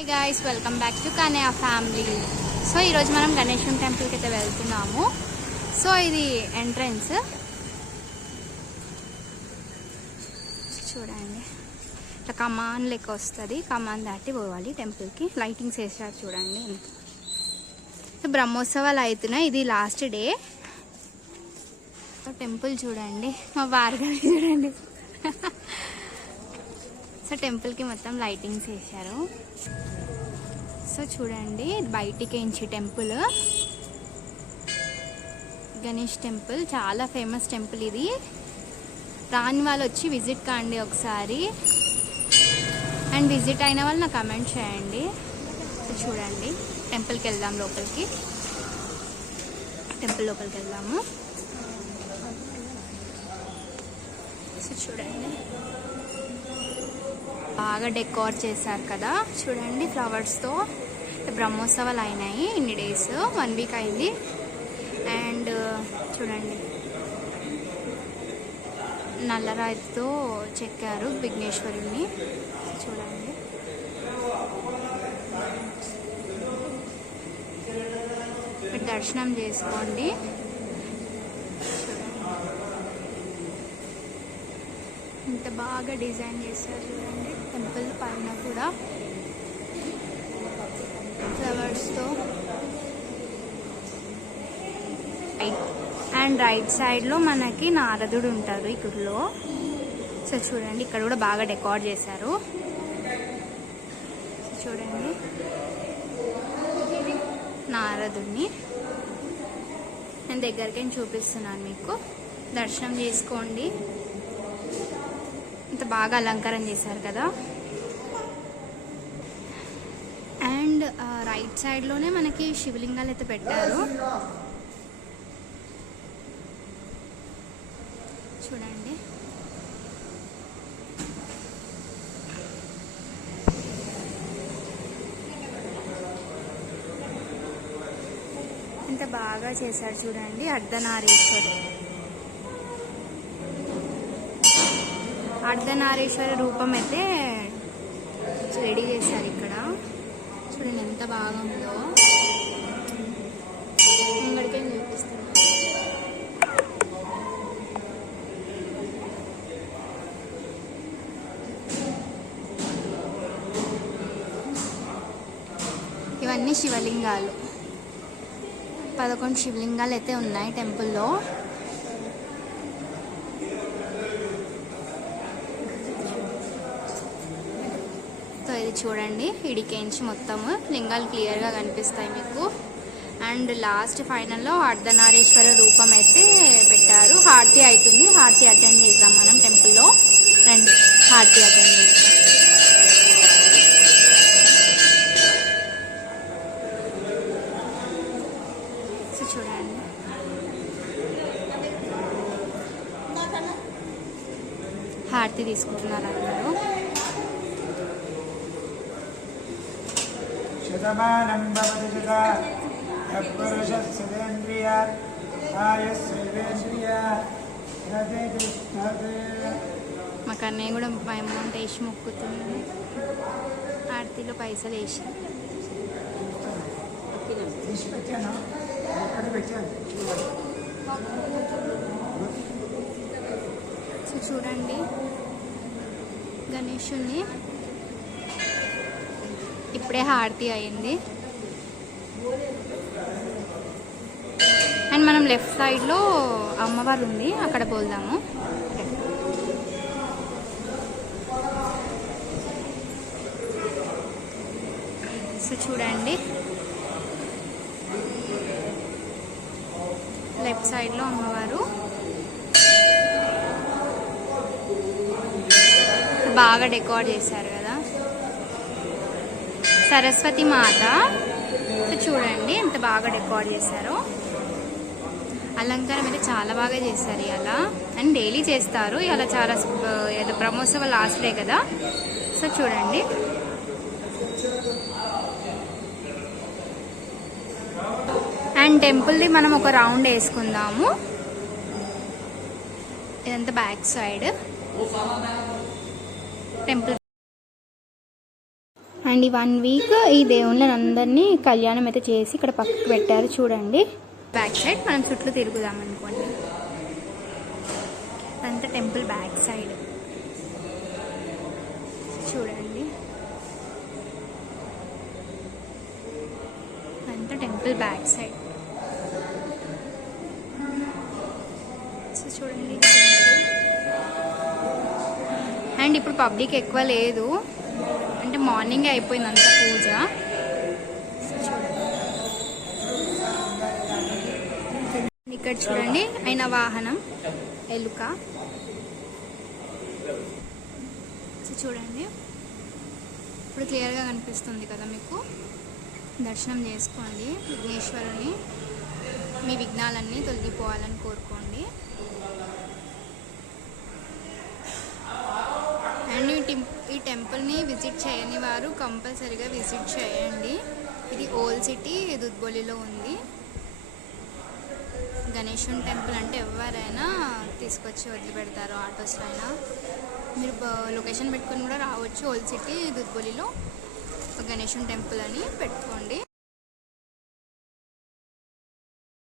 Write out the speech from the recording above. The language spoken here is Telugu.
Hi guys welcome back to Kanya family so ఈరోజు మనం గణేశం టెంపుల్కి అయితే వెళ్తున్నాము. సో ఇది ఎంట్రన్స్ చూడండి. ఇట్లా కమాన్ లెక్క వస్తుంది. కమాన్ దాటి పోవాలి టెంపుల్కి లైటింగ్స్ వేసారు చూడండి. బ్రహ్మోత్సవాలు అవుతున్నాయి. ఇది లాస్ట్ డే టెంపుల్ చూడండి. మా భార్గవి చూడండి. సో టెంపుల్కి మొత్తం లైటింగ్స్ వేశారు. సో చూడండి బయటికి ఎంచి టెంపుల్. గణేష్ టెంపుల్ చాలా ఫేమస్ టెంపుల్ ఇది. రాని వాళ్ళు వచ్చి విజిట్ కాండి ఒకసారి. అండ్ విజిట్ అయిన వాళ్ళు నాకు కమెంట్ చేయండి. సో చూడండి టెంపుల్కి వెళ్దాం లోపలికి. టెంపుల్ లోపలికి వెళ్దాము. సో చూడండి. బాగా డెకోర్ చేశారు కదా. చూడండి ఫ్లవర్స్తో బ్రహ్మోత్సవాలు అయినాయి ఇన్ని డేస్. వన్ వీక్ అయింది. అండ్ చూడండి. నల్లరాయితో చెక్కారు విఘ్నేశ్వరుణ్ణి. చూడండి. దర్శనం చేసుకోండి. బాగా డిజైన్ చేశారు చూడండి. టెంపుల్ పైన కూడా ఫ్లవర్స్తో అండ్ రైట్ సైడ్లో మనకి నారదుడు ఉంటారు ఈ గుడిలో. సో చూడండి ఇక్కడ కూడా బాగా డెకార్ చేశారు. చూడండి. నారదుడిని నేను దగ్గరికి చూపిస్తున్నాను మీకు. దర్శనం చేసుకోండి. ఎంత బాగా అలంకారం చేశారు కదా. అండ్ రైట్ సైడ్లోనే మనకి శివలింగాలు అయితే పెట్టారు. చూడండి. ఎంత బాగా చేశారు చూడండి అర్ధనారీశ్వరుడు. అర్ధనారీశ్వర రూపం అయితే రెడీ చేశారు ఇక్కడ. చూడండి ఎంత బాగా ఉందో. చూపిస్తాను. ఇవన్నీ శివలింగాలు. పదకొండు శివలింగాలు అయితే ఉన్నాయి టెంపుల్లో సో ఇది చూడండి. ఇడికేంచి మొత్తము. లింగాలు క్లియర్గా కనిపిస్తాయి మీకు. అండ్ లాస్ట్ ఫైనల్లో అర్ధనారీశ్వర రూపం అయితే పెట్టారు. హార్తీ అవుతుంది. హార్తీ అటెండ్ చేద్దాం మనం టెంపుల్లో రండి. హార్తీ అటెండ్ చేద్దాం. చూడండి. హార్తీ తీసుకుంటున్నారు అందరూ? శతమానం భవతి శత కృష్ణతే మాకు అన్నయ్య కూడా అమౌంట్ వేసి మొక్కుతుంది ఆరతిలో పైసలు వేసి. చూడండి గణేషుని ఇప్పుడే హారతి అయింది. అండ్ మనం లెఫ్ట్ సైడ్లో అమ్మవారు ఉంది అక్కడ పోదాము. సో చూడండి. లెఫ్ట్ సైడ్లో అమ్మవారు బాగా డెకోర్ చేశారు కదా. సరస్వతి మాత. సో చూడండి ఎంత బాగా డెకార్ చేశారో. అలంకారం అయితే చాలా బాగా చేశారు ఇలా అండ్ డైలీ చేస్తారు. ఇలా చాలా ఏదో బ్రహ్మోత్సవ లాస్ట్ డే కదా. సో చూడండి. అండ్ టెంపుల్ది మనం ఒక రౌండ్ వేసుకుందాము. ఇదంతా బ్యాక్ సైడ్. టెంపుల్ అండ్ ఈ వన్ వీక్ ఈ దేవుళ్ళని అందరినీ కళ్యాణం అయితే చేసి ఇక్కడ పక్కకు పెట్టారు చూడండి. బ్యాక్ సైడ్ మనం చుట్టూ తిరుగుదాం అనుకోండి. అంతా టెంపుల్ బ్యాక్ సైడ్ చూడండి. అంతా టెంపుల్ బ్యాక్ సైడ్ సో చూడండి. అండ్ ఇప్పుడు పబ్లిక్ ఎక్కువ లేదు. మార్నింగ్ అయిపోయింది అంత పూజ. చూడండి. ఇక్కడ చూడండి ఆయన వాహనం. ఎలుక. చూడండి. ఇప్పుడు క్లియర్గా కనిపిస్తుంది కదా మీకు? దర్శనం చేసుకోండి. విఘ్నేశ్వరుని మీ విఘ్నాలన్నీ తొలగిపోవాలని కోరుకోండి. అండ్ ఈ ఈ టెంపుల్ని విజిట్ చేయని వారు కంపల్సరీగా విజిట్ చేయండి. ఇది ఓల్డ్ సిటీ దుద్బొలిలో ఉంది. గణేశుని టెంపుల్ అంటే ఎవరైనా తీసుకొచ్చి వదిలిపెడతారు ఆటోస్లో అయినా మీరు లొకేషన్ పెట్టుకొని కూడా రావచ్చు. ఓల్డ్ సిటీ దుద్బొలిలో గణేశుని టెంపుల్ అని పెట్టుకోండి.